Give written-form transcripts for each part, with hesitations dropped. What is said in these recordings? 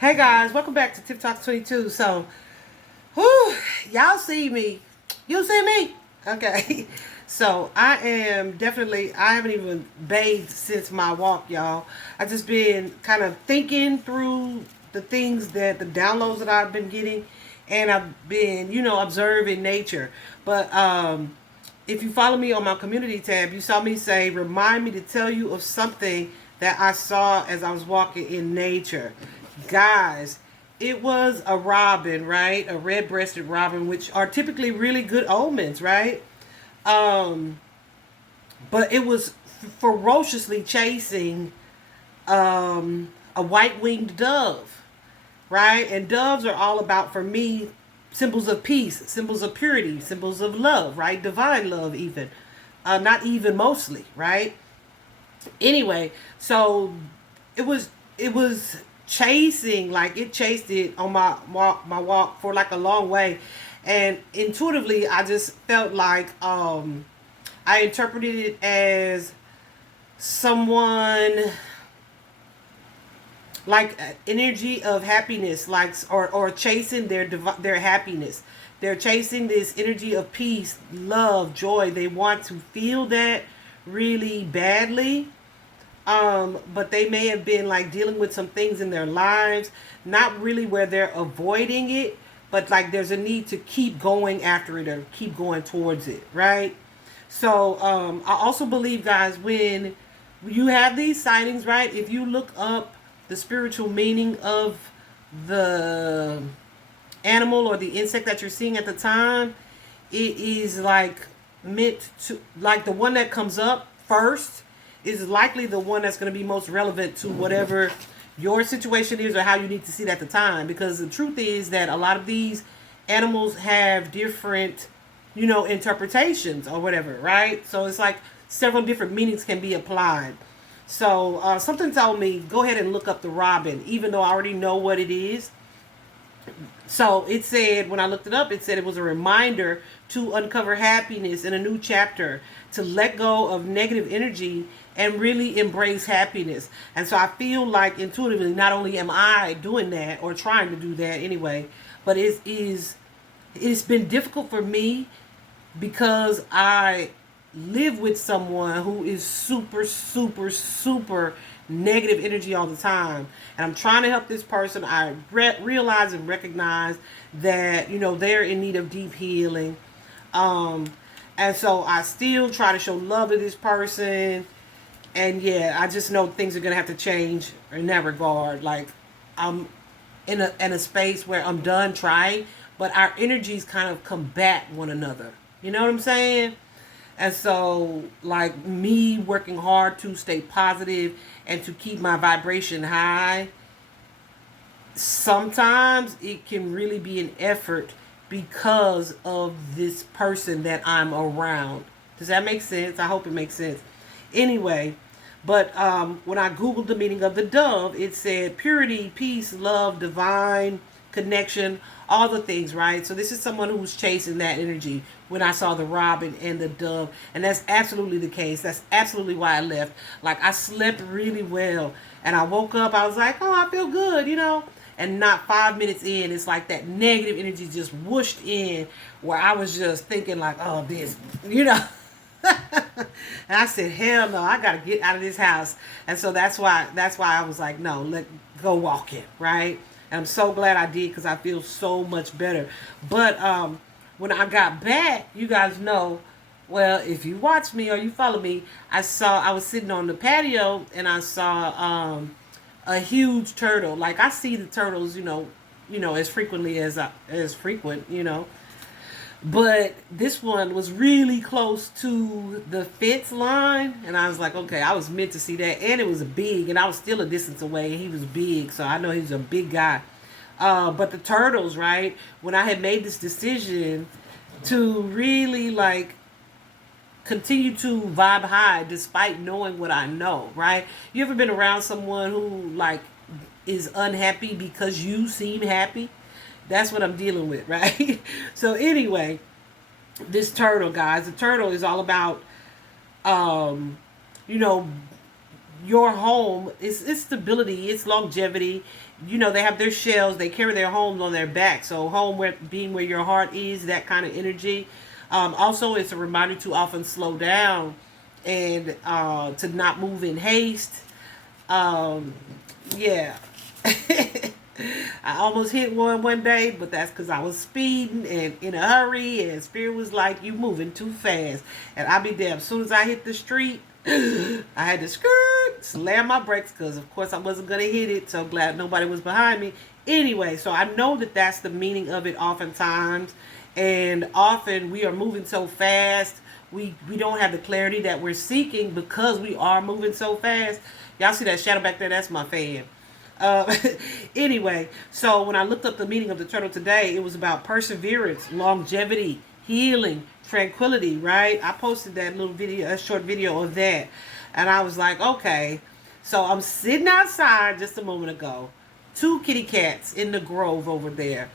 Hey guys, welcome back to Tip Talk 22. Whew, y'all see me. You see me? Okay. So, I haven't even bathed since my walk, y'all. I've just been kind of thinking through the downloads that I've been getting, and I've been, observing nature. But, if you follow me on my community tab, you saw me say, remind me to tell you of something that I saw as I was walking in nature. Guys, it was a robin, right? A red-breasted robin, which are typically really good omens, right? Um, but it was ferociously chasing a white-winged dove, right? And doves are all about, for me, symbols of peace, symbols of purity, symbols of love, right? Divine love, even. Not even, mostly, right? Anyway, so it was chasing, like it chased it on my walk for like a long way, and intuitively I just felt like I interpreted it as someone like energy of happiness, like or chasing their happiness. They're chasing this energy of peace, love, joy. They want to feel that really badly, but they may have been like dealing with some things in their lives, not really where they're avoiding it, but like there's a need to keep going after it or keep going towards it, right? So I also believe, guys, when you have these sightings, right, if you look up the spiritual meaning of the animal or the insect that you're seeing at the time, it is like meant to, like the one that comes up first is likely the one that's going to be most relevant to whatever your situation is or how you need to see it at the time. Because the truth is that a lot of these animals have different, interpretations or whatever, right? So it's like several different meanings can be applied. So something told me go ahead and look up the robin, even though I already know what it is. So it said, when I looked it up, it said it was a reminder to uncover happiness in a new chapter, to let go of negative energy and really embrace happiness. And so I feel like intuitively, not only am I doing that or trying to do that anyway, but it's been difficult for me because I live with someone who is super, super, super negative energy all the time. And I'm trying to help this person. I realize and recognize that, they're in need of deep healing. Um, and so I still try to show love to this person. And yeah, I just know things are going to have to change in that regard. Like, I'm in a space where I'm done trying, but our energies kind of combat one another. You know what I'm saying? And so, like me working hard to stay positive and to keep my vibration high, sometimes it can really be an effort because of this person that I'm around. Does that make sense? I hope it makes sense. Anyway, but when I Googled the meaning of the dove, it said purity, peace, love, divine connection, all the things, right? So this is someone who's chasing that energy when I saw the robin and the dove. And that's absolutely the case. That's absolutely why I left. Like, I slept really well. And I woke up, I was like, oh, I feel good. And not 5 minutes in, it's like that negative energy just whooshed in where I was just thinking like, oh, this. And I said, hell no, I gotta get out of this house. And so that's why I was like, no, let go walking, right? And I'm so glad I did because I feel so much better. But when I got back, you guys know, well, if you watch me or you follow me, I was sitting on the patio and I saw a huge turtle. Like, I see the turtles, as frequently as frequent. But this one was really close to the fence line, and I was like, okay, I was meant to see that, and it was big, and I was still a distance away, and he was big, so I know he was a big guy. But the turtles, right? When I had made this decision to really like continue to vibe high despite knowing what I know, right? You ever been around someone who like is unhappy because you seem happy? That's what I'm dealing with, right? So anyway, this turtle, guys, the turtle is all about, um, you know, your home is it's stability, it's longevity. You know, they have their shells, they carry their homes on their back. So home where being where your heart is, that kind of energy. Also, it's a reminder to often slow down and to not move in haste. Um, yeah. I almost hit one day, but that's because I was speeding and in a hurry, and Spirit was like, "You moving too fast." And I be damn. As soon as I hit the street, I had to slam my brakes because, of course, I wasn't gonna hit it. So glad nobody was behind me. Anyway, so I know that that's the meaning of it. Oftentimes, and often we are moving so fast, we don't have the clarity that we're seeking because we are moving so fast. Y'all see that shadow back there? That's my fan. Uh, anyway, so when I looked up the meaning of the turtle today, it was about perseverance, longevity, healing, tranquility, right? I posted that little video, a short video of that. And I was like, okay. So I'm sitting outside just a moment ago. Two kitty cats in the grove over there.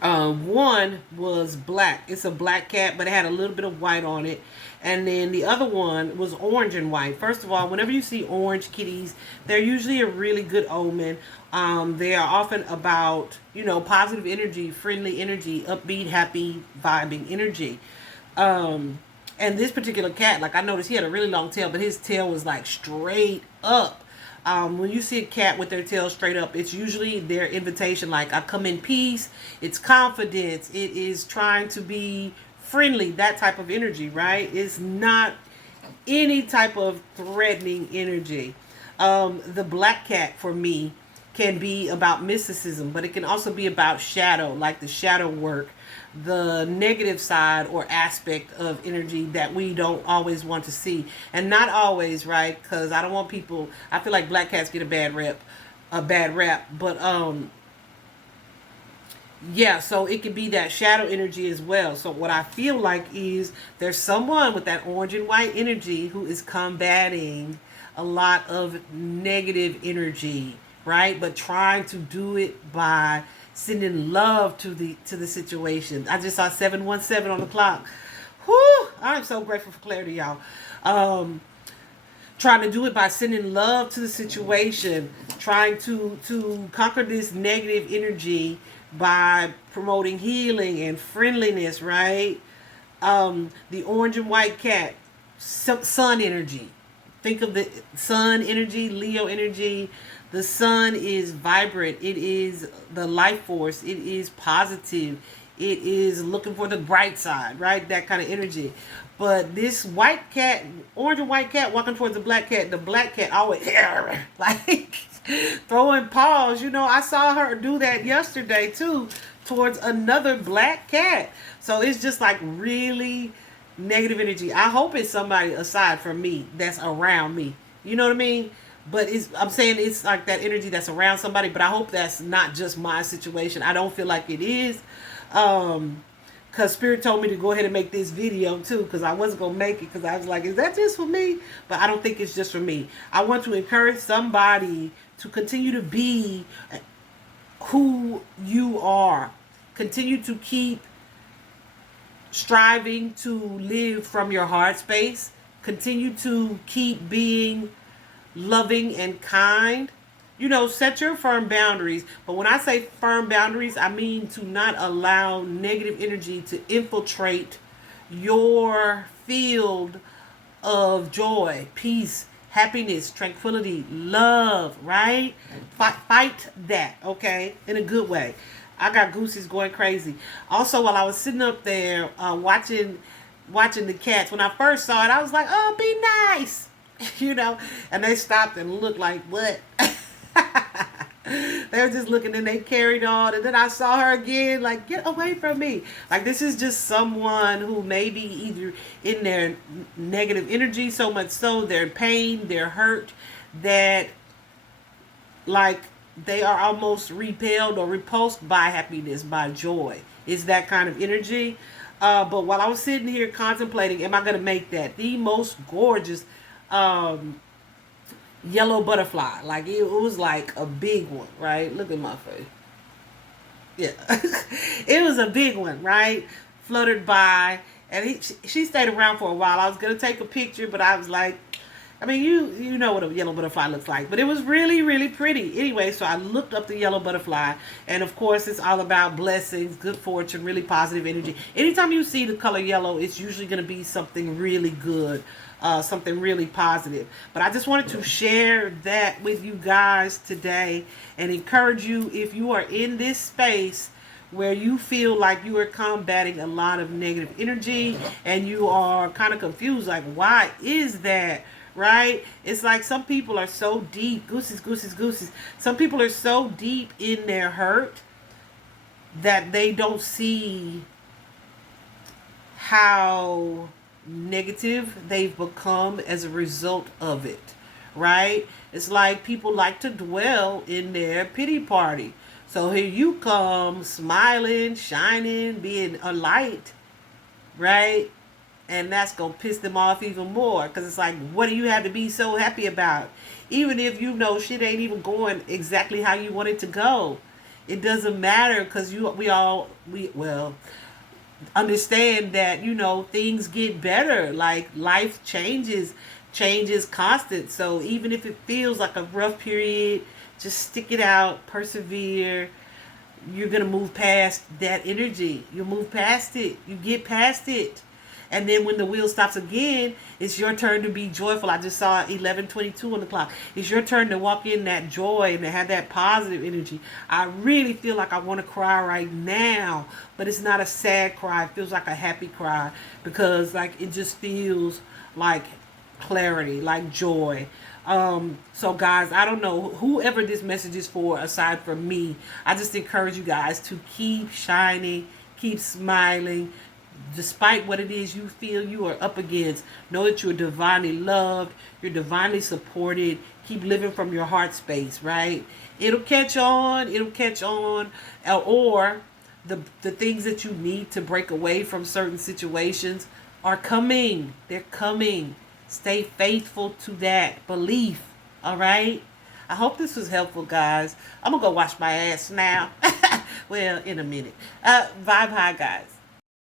One was black. It's a black cat, but it had a little bit of white on it. And then the other one was orange and white. First of all, whenever you see orange kitties, they're usually a really good omen. They are often about, positive energy, friendly energy, upbeat, happy, vibing energy. And this particular cat, like I noticed he had a really long tail, but his tail was like straight up. When you see a cat with their tail straight up, it's usually their invitation, like, I come in peace. It's confidence. It is trying to be friendly, that type of energy, right? It's not any type of threatening energy. The black cat for me can be about mysticism, but it can also be about shadow, like the shadow work, the negative side or aspect of energy that we don't always want to see. And not always, right? Because I don't want people, I feel like black cats get a bad rap. But yeah, so it can be that shadow energy as well. So what I feel like is there's someone with that orange and white energy who is combating a lot of negative energy, right? But trying to do it by sending love to the situation. I just saw 717 on the clock. Whew, I'm so grateful for clarity, y'all. Trying to do it by sending love to the situation, trying to conquer this negative energy by promoting healing and friendliness, right? The orange and white cat, sun energy. Think of the sun energy, Leo energy. The sun is vibrant. It is the life force. It is positive. It is looking for the bright side, right? That kind of energy. But this white cat, orange and white cat walking towards the black cat always like throwing paws. I saw her do that yesterday too towards another black cat. So it's just like really negative energy. I hope it's somebody aside from me that's around me. You know what I mean? But I'm saying it's like that energy that's around somebody, but I hope that's not just my situation. I don't feel like it is. Because Spirit told me to go ahead and make this video too, because I wasn't going to make it because I was like, is that just for me? But I don't think it's just for me. I want to encourage somebody to continue to be who you are. Continue to keep striving to live from your heart space. Continue to keep being loving and kind. Set your firm boundaries. But when I say firm boundaries, I mean to not allow negative energy to infiltrate your field of joy, peace, happiness, tranquility, love, right? Fight that, okay? In a good way. I got goosies going crazy. Also, while I was sitting up there watching the cats, when I first saw it, I was like, oh, be nice. And they stopped and looked like, what? They were just looking and they carried on. And then I saw her again, like, get away from me. Like, this is just someone who may be either in their negative energy, so much so they're in pain, they're hurt, that, like, they are almost repelled or repulsed by happiness, by joy. It's that kind of energy. But while I was sitting here contemplating, am I going to make that the most gorgeous yellow butterfly? Like it was like a big one, right? Look at my face. Yeah. It was a big one, right? Fluttered by, and she stayed around for a while. I was going to take a picture, but I was like, I mean, you know what a yellow butterfly looks like, but it was really, really pretty. Anyway, so I looked up the yellow butterfly, and of course, it's all about blessings, good fortune, really positive energy. Anytime you see the color yellow, it's usually going to be something really good, something really positive. But I just wanted to share that with you guys today and encourage you, if you are in this space where you feel like you are combating a lot of negative energy and you are kind of confused, like, why is that? Right? It's like some people are so deep, goosies. Some people are so deep in their hurt that they don't see how negative they've become as a result of it. Right? It's like people like to dwell in their pity party. So here you come, smiling, shining, being a light, right? And that's going to piss them off even more. Because it's like, what do you have to be so happy about? Even if you know shit ain't even going exactly how you want it to go. It doesn't matter because well, understand that, things get better. Like, life changes constant. So even if it feels like a rough period, just stick it out, persevere. You're going to move past that energy. You move past it. You get past it. And then when the wheel stops again, it's your turn to be joyful. I just saw 11:22 on the clock. It's your turn to walk in that joy and to have that positive energy. I really feel like I want to cry right now, but it's not a sad cry. It feels like a happy cry because like it just feels like clarity, like joy. So guys, I don't know whoever this message is for aside from me. I just encourage you guys to keep shining, keep smiling. Despite what it is you feel you are up against, know that you're divinely loved, you're divinely supported. Keep living from your heart space, right? It'll catch on, or the things that you need to break away from certain situations are coming. They're coming. Stay faithful to that belief, all right? I hope this was helpful, guys. I'm going to go wash my ass now. Well, in a minute. Vibe high, guys.